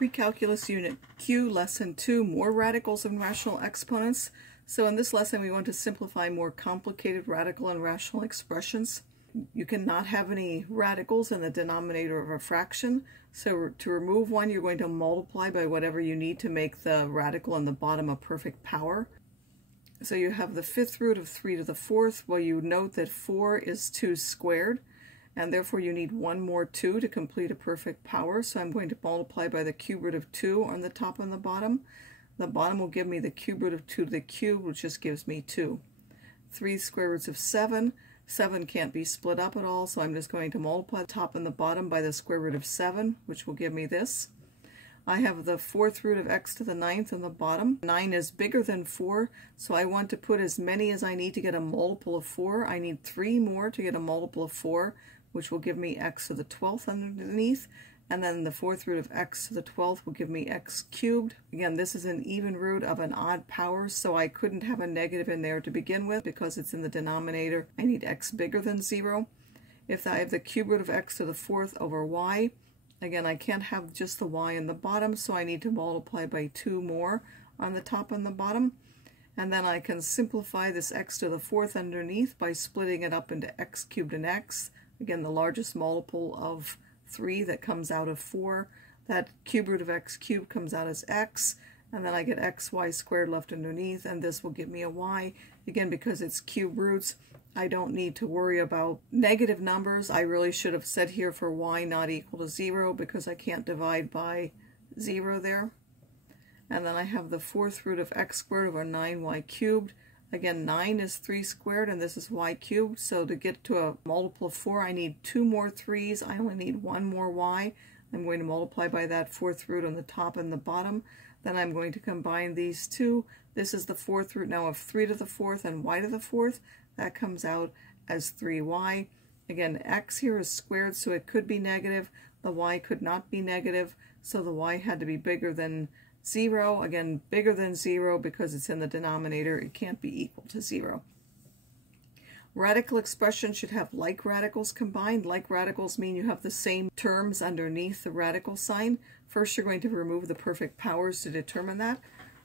Pre-calculus unit Q, lesson 2, more radicals and rational exponents. So in this lesson we want to simplify more complicated radical and rational expressions. You cannot have any radicals in the denominator of a fraction. So to remove one, you're going to multiply by whatever you need to make the radical in the bottom a perfect power. So you have the fifth root of 3 to the fourth. Well, you note that 4 is 2 squared, and therefore you need one more 2 to complete a perfect power. So I'm going to multiply by the cube root of 2 on the top and the bottom. The bottom will give me the cube root of 2 to the cube, which just gives me 2. 3 square roots of 7. 7 can't be split up at all, so I'm just going to multiply the top and the bottom by the square root of 7, which will give me this. I have the fourth root of x to the ninth on the bottom. 9 is bigger than 4, so I want to put as many as I need to get a multiple of 4. I need 3 more to get a multiple of 4, which will give me x to the 12th underneath. And then the fourth root of x to the 12th will give me x cubed. Again, this is an even root of an odd power, so I couldn't have a negative in there to begin with because it's in the denominator. I need x bigger than 0. If I have the cube root of x to the 4th over y, again, I can't have just the y in the bottom, so I need to multiply by 2 more on the top and the bottom. And then I can simplify this x to the 4th underneath by splitting it up into x cubed and x. Again, the largest multiple of 3 that comes out of 4. That cube root of x cubed comes out as x, and then I get xy squared left underneath, and this will give me a y. Again, because it's cube roots, I don't need to worry about negative numbers. I really should have said here for y not equal to 0 because I can't divide by 0 there. And then I have the fourth root of x squared over 9y cubed. Again, 9 is 3 squared, and this is y cubed, so to get to a multiple of 4, I need 2 more 3's. I only need 1 more y. I'm going to multiply by that fourth root on the top and the bottom. Then I'm going to combine these two. This is the fourth root now of 3 to the 4th and y to the 4th. That comes out as 3y. Again, x here is squared, so it could be negative. The y could not be negative, so the y had to be bigger than 0. Again, bigger than 0 because it's in the denominator. It can't be equal to 0. Radical expressions should have like radicals combined. Like radicals mean you have the same terms underneath the radical sign. First, you're going to remove the perfect powers to determine that.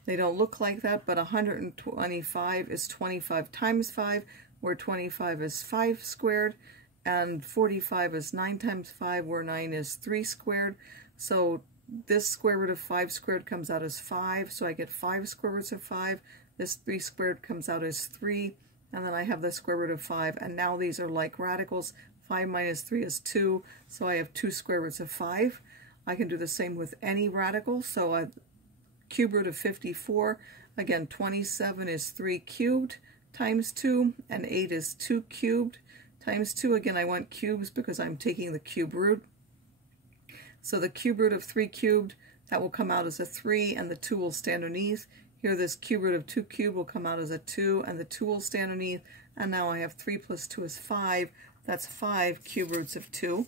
They don't look like that, but 125 is 25 times 5, where 25 is 5 squared, and 45 is 9 times 5, where 9 is 3 squared. So this square root of 5 squared comes out as 5, so I get 5 square roots of 5. This 3 squared comes out as 3, and then I have the square root of 5, and now these are like radicals. 5 minus 3 is 2, so I have 2 square roots of 5. I can do the same with any radical, so a cube root of 54, again 27 is 3 cubed times 2, and 8 is 2 cubed times 2. Again, I want cubes because I'm taking the cube root. So the cube root of 3 cubed, that will come out as a 3, and the 2 will stand underneath. Here this cube root of 2 cubed will come out as a 2, and the 2 will stand underneath, and now I have 3 plus 2 is 5. That's 5 cube roots of 2.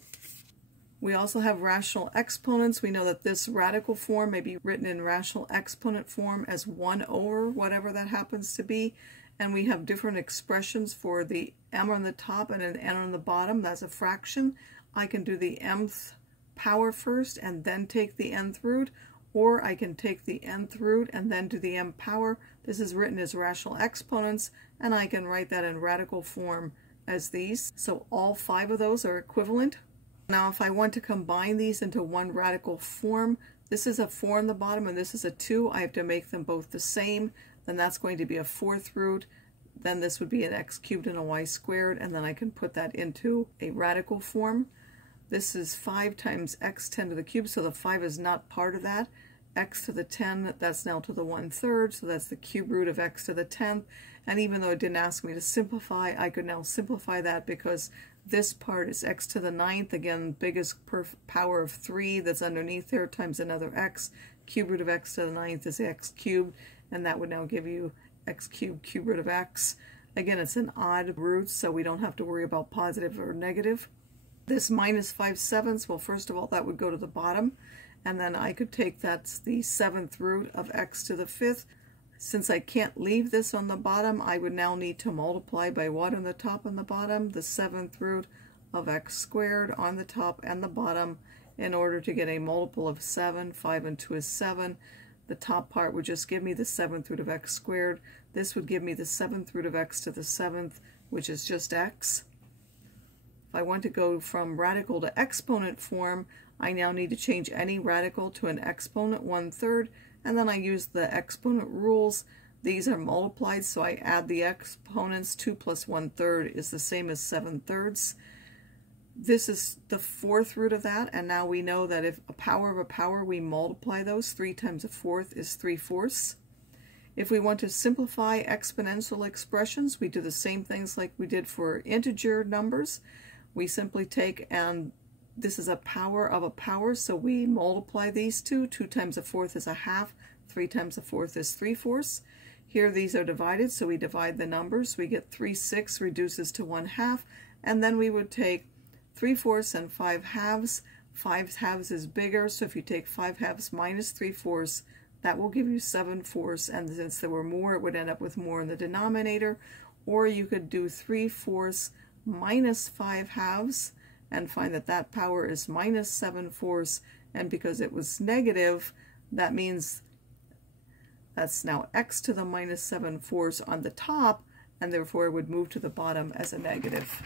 We also have rational exponents. We know that this radical form may be written in rational exponent form as 1 over whatever that happens to be. And we have different expressions for the m on the top and an n on the bottom. That's a fraction. I can do the mth power first and then take the nth root, or I can take the nth root and then do the m power. This is written as rational exponents, and I can write that in radical form as these. So all 5 of those are equivalent. Now if I want to combine these into one radical form, this is a 4 on the bottom and this is a 2. I have to make them both the same. Then that's going to be a fourth root. Then this would be an x cubed and a y squared, and then I can put that into a radical form. This is 5 times x 10 to the cube, so the 5 is not part of that. X to the 10, that's now to the 1/3, so that's the cube root of x to the 10th. And even though it didn't ask me to simplify, I could now simplify that because this part is x to the 9th, again, biggest power of 3 that's underneath there times another x. Cube root of x to the 9th is x cubed, and that would now give you x cubed cube root of x. Again, it's an odd root, so we don't have to worry about positive or negative. This minus 5/7, well, first of all, that would go to the bottom, and then I could take that's the 7th root of x to the 5th. Since I can't leave this on the bottom, I would now need to multiply by what on the top and the bottom? The 7th root of x squared on the top and the bottom, in order to get a multiple of 7. 5 and 2 is 7. The top part would just give me the 7th root of x squared. This would give me the 7th root of x to the 7th, which is just x. If I want to go from radical to exponent form, I now need to change any radical to an exponent 1/3, and then I use the exponent rules. These are multiplied, so I add the exponents. 2 plus 1/3 is the same as 7/3. This is the 4th root of that, and now we know that if a power of a power, we multiply those. 3 times a 4th is 3/4. If we want to simplify exponential expressions, we do the same things like we did for integer numbers. We simply take, and this is a power of a power, so we multiply these two. 2 times a 4th is a half. 3 times a 4th is 3/4. Here these are divided, so we divide the numbers. We get 3/6 reduces to 1/2, and then we would take 3/4 and 5/2. 5/2 is bigger, so if you take 5/2 minus 3/4, that will give you 7/4, and since there were more, it would end up with more in the denominator. Or you could do 3/4 minus 5/2 and find that that power is minus 7/4, and because it was negative, that means that's now x to the minus 7/4 on the top, and therefore it would move to the bottom as a negative.